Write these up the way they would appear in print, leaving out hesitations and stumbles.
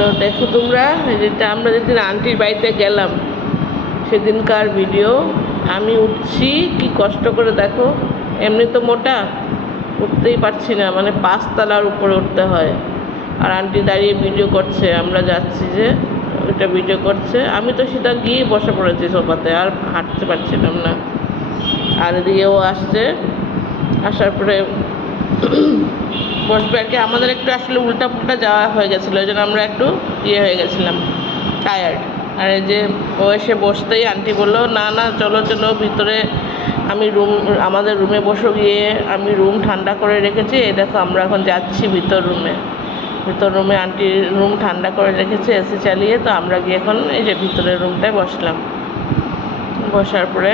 Hello, দেখো তোমরা, যেটা আমরা যেদিন আন্টির বাড়িতে গেলাম সেদিনকার ভিডিও। আমি উঠছি কি কষ্ট করে, দেখো। এমনি তো মোটা, উঠতেই পারছি না, মানে 5 তলার উপরে উঠতে হয়। আর আন্টি দাঁড়িয়ে ভিডিও করছে, আমরা যাচ্ছি যে ওইটা ভিডিও করছে। আমি তো সেটা গিয়ে বসে পড়েছি সোফাতে, আর হাঁটতে পারছিলাম না। আর এদিকে ও আসছে, আসার পরে বসবে আর কি। আমাদের একটু আসলে উল্টা পুল্টা যাওয়া হয়ে গেছিলো, ওই জন্য আমরা একটু ইয়ে হয়ে গেছিলাম, টায়ার্ড। আর এই যে ও এসে বসতেই আন্টি বললো, না না চলো চলো ভিতরে, আমি আমাদের রুমে বসো গিয়ে, আমি রুম ঠান্ডা করে রেখেছি। এই দেখো আমরা এখন যাচ্ছি ভিতর রুমে আন্টির রুম ঠান্ডা করে রেখেছে এসি চালিয়ে। তো আমরা গিয়ে এখন এই যে ভিতরের রুমটায় বসলাম। বসার পরে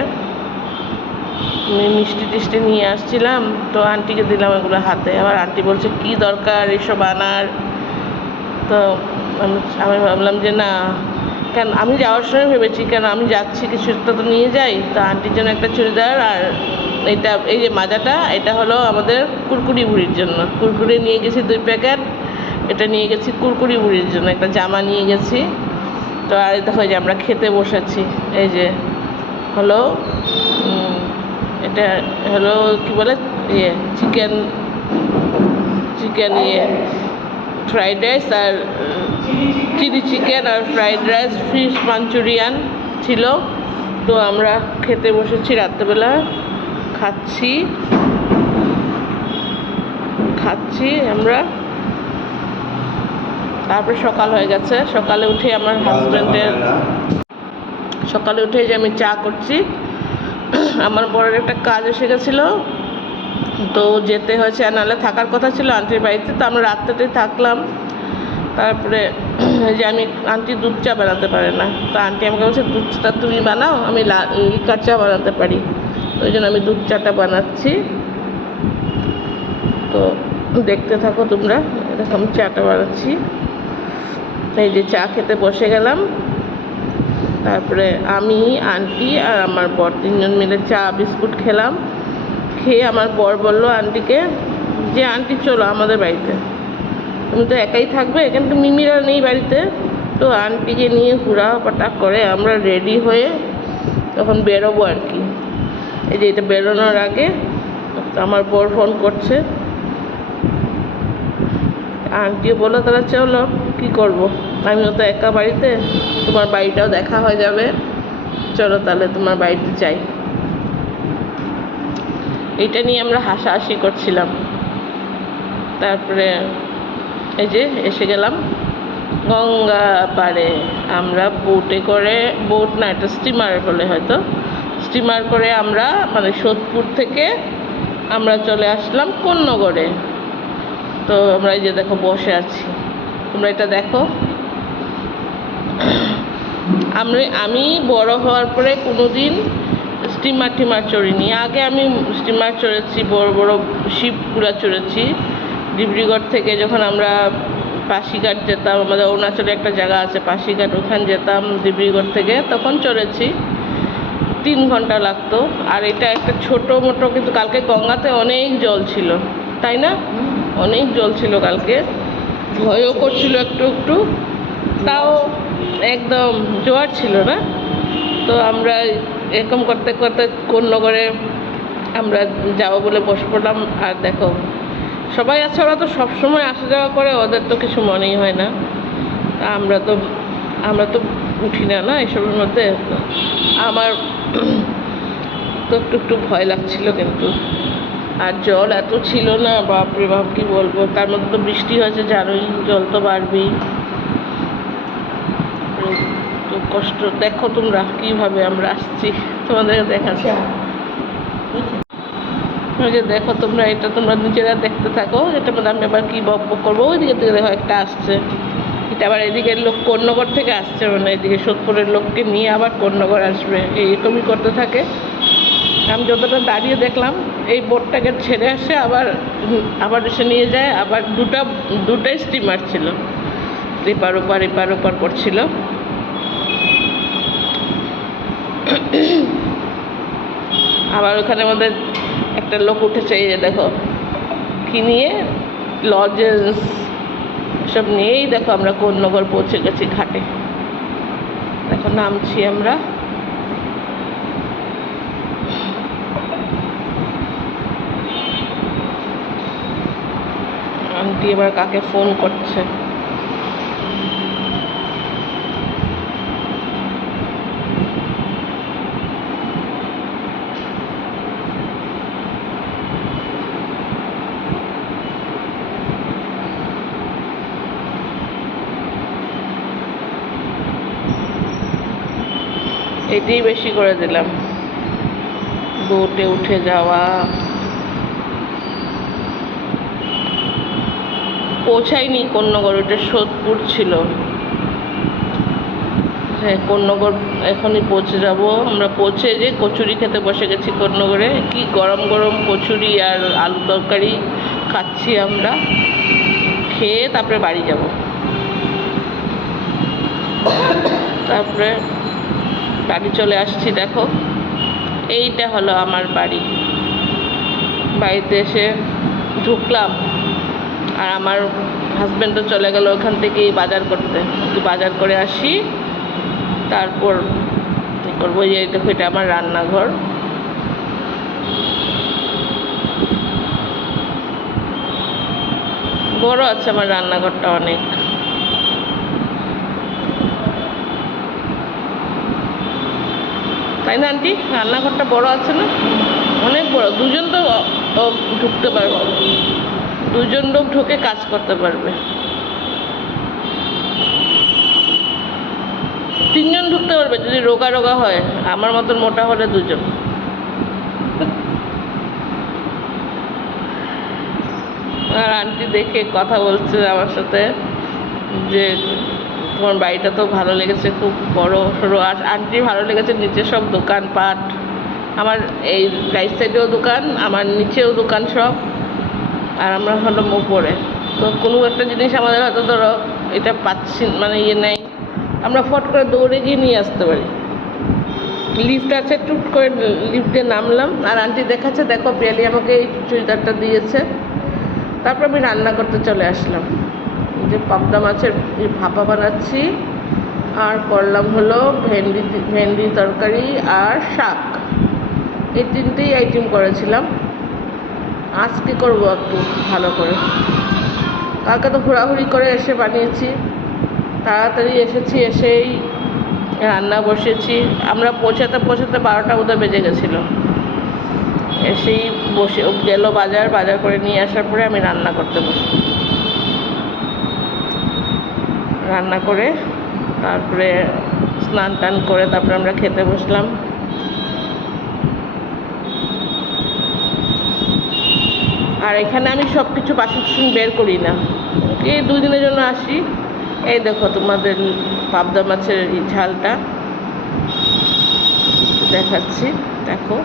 আমি মিষ্টি টিষ্টি নিয়ে আসছিলাম, তো আন্টিকে দিলাম এগুলো হাতে। আবার আন্টি বলছে কি দরকার এসব আনার। তো আমি ভাবলাম যে না, কেন আমি যাওয়ার সময় ভেবেছি কেন আমি যাচ্ছি কিছু একটা তো নিয়ে যাই। তো আন্টির জন্য একটা চুড়িদার, আর এটা এই যে মাজাটা, এটা হলো আমাদের কুরকুরি বুড়ির জন্য। কুরকুরি নিয়ে গেছি 2 প্যাকেট, এটা নিয়ে গেছি কুরকুরি বুড়ির জন্য, একটা জামা নিয়ে গেছি। তো আর দেখো যে আমরা খেতে বসেছি, এই যে হলো এটা হলো কি বলে ইয়ে চিকেন ফ্রাইড রাইস, আর চিলি চিকেন, আর ফ্রাইড রাইস, ফিশ মাঞ্চুরিয়ান ছিল। তো আমরা খেতে বসেছি, রাত্রেবেলা খাচ্ছি আমরা। তারপরে সকাল হয়ে গেছে। সকালে উঠে আমার সকালে উঠে যে আমি চা করছি। আমার বড়ের একটা কাজ এসে গেছিলো, তো যেতে হয়েছে, নাহলে থাকার কথা ছিল আন্টির বাড়িতে। তো আমরা রাত্রেটাই থাকলাম। তারপরে যে আমি আন্টি দুধ চা বানাতে পারে না, তো আন্টি আমাকে বলছে দুধ চাটা তুমি বানাও, আমি লিকার চা বানাতে পারি। ওই জন্য আমি দুধ চাটা বানাচ্ছি। তো দেখতে থাকো তোমরা, এরকম চাটা বানাচ্ছি। এই যে চা খেতে বসে গেলাম। তারপরে আমি, আন্টি আর আমার বর 3 জন মিলে চা বিস্কুট খেলাম। খেয়ে আমার বর বললো আন্টিকে যে আন্টি চলো আমাদের বাড়িতে, তুমি তো একাই থাকবে, এখানে তো মিমিরা নেই বাড়িতে। তো আন্টিকে নিয়ে হুড়া পাটা করে আমরা রেডি হয়ে তখন বেরোবো আর কি। এই যে এটা বেরোনোর আগে আমার বর ফোন করছে, আন্টিও বললো তাহলে চলো, কী করবো, আমিও তো একা বাড়িতে, তোমার বাড়িটাও দেখা হয়ে যাবে, চলো তাহলে তোমার বাড়িতে যাই। এইটা নিয়ে আমরা হাসাহাসি করছিলাম। তারপরে এই যে এসে গেলাম গঙ্গা পাড়ে। আমরা বোটে করে, বোট না এটা স্টিমার বলে হয়তো, স্টিমার করে আমরা মানে সোদপুর থেকে আমরা চলে আসলাম কোন্নগরে। তো আমরা এই যে দেখো বসে আছি, তোমরা এটা দেখো। আমি বড় হওয়ার পরে কোনো দিন স্টিমার চড়িনি। আগে আমি স্টিমার চড়েছি, বড় বড় শিপগুলো চড়েছি। ডিব্রুগড় থেকে যখন আমরা পাশিঘাট যেতাম, আমাদের অরুণাচলে একটা জায়গা আছে পাশিঘাট, ওখানে যেতাম ডিব্রুগড় থেকে, তখন চড়েছি। 3 ঘন্টা লাগতো। আর এটা একটা ছোটো মোটো, কিন্তু কালকে গঙ্গাতে অনেক জল ছিল, তাই না? অনেক জল ছিল কালকে, ভয়ও করছিল একটু একটু, তাও একদম জোয়ার ছিল না। তো আমরা এরকম করতে করতে কোন্নগরে আমরা যাবো বলে বসে পড়লাম। আর দেখো সবাই আছে, ওরা তো সবসময় আসা যাওয়া করে, ওদের তো কিছু মনেই হয় না। আমরা তো উঠি না এসবের মধ্যে। আমার তো একটু ভয় লাগছিল কিন্তু। আর জল এত ছিল না, বাপরে বাপ কী বলবো। তার মধ্যে তো বৃষ্টি হয়েছে, জানোই, জল তো বাড়বেই। তো কষ্ট দেখো তোমরা কীভাবে আমরা আসছি, তোমাদেরকে দেখাচ্ছি। যে দেখো তোমরা, এটা তোমরা নিজেরা দেখতে থাকো। এটা মানে আমি আবার কী বক করবো। ওইদিকে থেকে দেখো একটা আসছে, এটা আবার এদিকের লোক কোন্নগর থেকে আসছে, মানে এদিকে সোদপুরের লোককে নিয়ে আবার কোন্নগর আসবে, এইরকমই করতে থাকে। আমি যতটা দাঁড়িয়ে দেখলাম, এই বোটটাকে ছেড়ে আসে, আবার এসে নিয়ে যায়। আবার দুটাই স্টিমার ছিল, এপার ওপার করছিল। আবার ওখানে আমাদের একটা লোক উঠেছে, এই যে দেখো কি নিয়ে, লজেন্স সব নিয়েই দেখো আমরা কোন্নগর পৌঁছে গেছি ঘাটে। দেখো নামছি আমরা। আন্টি এবার কাকে ফোন করছে। এটাই বেশি করে দিলাম, বোটে উঠে যাওয়া। পৌঁছাইনি কোন্নগর, ওটা সোদপুর ছিল। হ্যাঁ কোন্নগর এখনই পৌঁছে যাব আমরা। পৌঁছে যে কচুরি খেতে বসে গেছি কোন্নগরে। কি গরম গরম কচুরি আর আলু তরকারি খাচ্ছি আমরা। খেয়ে তারপরে বাড়ি যাব। তারপরে বাড়ি চলে আসছি। দেখো এইটা হলো আমার বাড়ি। বাড়িতে এসে ঢুকলাম, আর আমার হাজব্যান্ডও চলে গেল ওখান থেকেই বাজার করতে। বাজার করে আসি, তারপর কী করবো। এই দেখো এটা আমার রান্নাঘর। বড় আছে আমার রান্নাঘরটা অনেক। তাই না আন্টি? রান্নাঘরটা বড় আছে না? অনেক বড়। দুজন তো ঢুকতে পারবে, দুজন লোক ঢুকে কাজ করতে পারবে। তিনজন ঢুকতে পারবে যদি রোগা রোগা হয়। আমার মতন মোটা হলে দুজন। আর আন্টি দেখে কথা বলছে আমার সাথে যে তোমার বাড়িটা তো ভালো লেগেছে, খুব বড় সড়ো। আর আন্টি ভালো লেগেছে নিচে সব দোকানপাট। আমার এই রাইট সাইডেও দোকান, আমার নিচেও দোকান সব। আর আমরা হলো উপরে। তো কোনো একটা জিনিস আমাদের হয়তো ধরো এটা পাচ্ছি মানে ইয়ে নেই, আমরা ফট করে দৌড়ে গিয়ে নিয়ে আসতে পারি। লিফট আছে, টুট করে লিফটে নামলাম। আর আন্টি দেখাচ্ছে, দেখো পিয়ালি আমাকে এই চুড়িদারটা দিয়েছে। তারপর আমি রান্না করতে চলে আসলাম। যে পাবদা মাছের ভাপা বানাচ্ছি, আর করলাম হলো ভেন্ডি তরকারি আর শাক। এই তিনটেই আইটেম করেছিলাম। আজকে করবো একটু ভালো করে। কালকে তো ঘোরাঘুরি করে এসে বানিয়েছি, তাড়াতাড়ি এসেছি, এসেই রান্না বসেছি। আমরা পৌঁছাতে 12টা বোধহয় বেজে গেছিলো। এসেই বসে গেল বাজার করে নিয়ে আসার পরে আমি রান্না করতে বসি। রান্না করে তারপরে স্নান টান করে তারপরে আমরা খেতে বসলাম। আর এখানে আমি সব কিছু বাসন বের করি না, এই 2 দিনের জন্য আসি। এই দেখো তোমাদের পাবদা মাছের ঝালটা দেখাচ্ছি। দেখো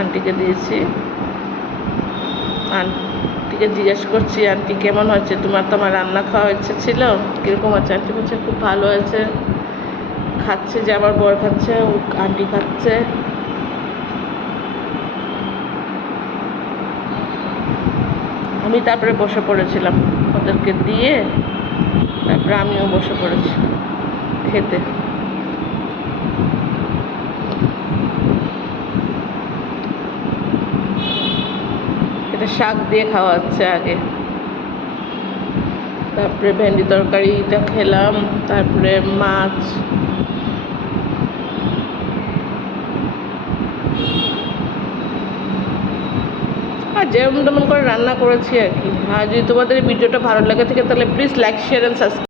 আন্টিকে দিয়েছি। আন্টিকে জিজ্ঞেস করছি, আন্টি কেমন হয়েছে? তোমার তো আমার রান্না খাওয়া ইচ্ছে ছিল, কীরকম আছে? আন্টি বলছে খুব ভালো হয়েছে। খাচ্ছে, যে আমার বর খাচ্ছে, আন্টি খাচ্ছে। আমি তারপরে বসে পড়েছিলাম ওদেরকে দিয়ে, তারপরে আমিও বসে পড়েছি খেতে। এটা শাক দিয়ে খাওয়া হচ্ছে আগে, তারপরে ভেন্ডি তরকারিটা খেলাম, তারপরে মাছ। আর যেমন তেমন করে রান্না করেছি আর কি। আর যদি তোমাদের ভিডিওটা ভালো লাগে থাকে তাহলে please like, share and subscribe.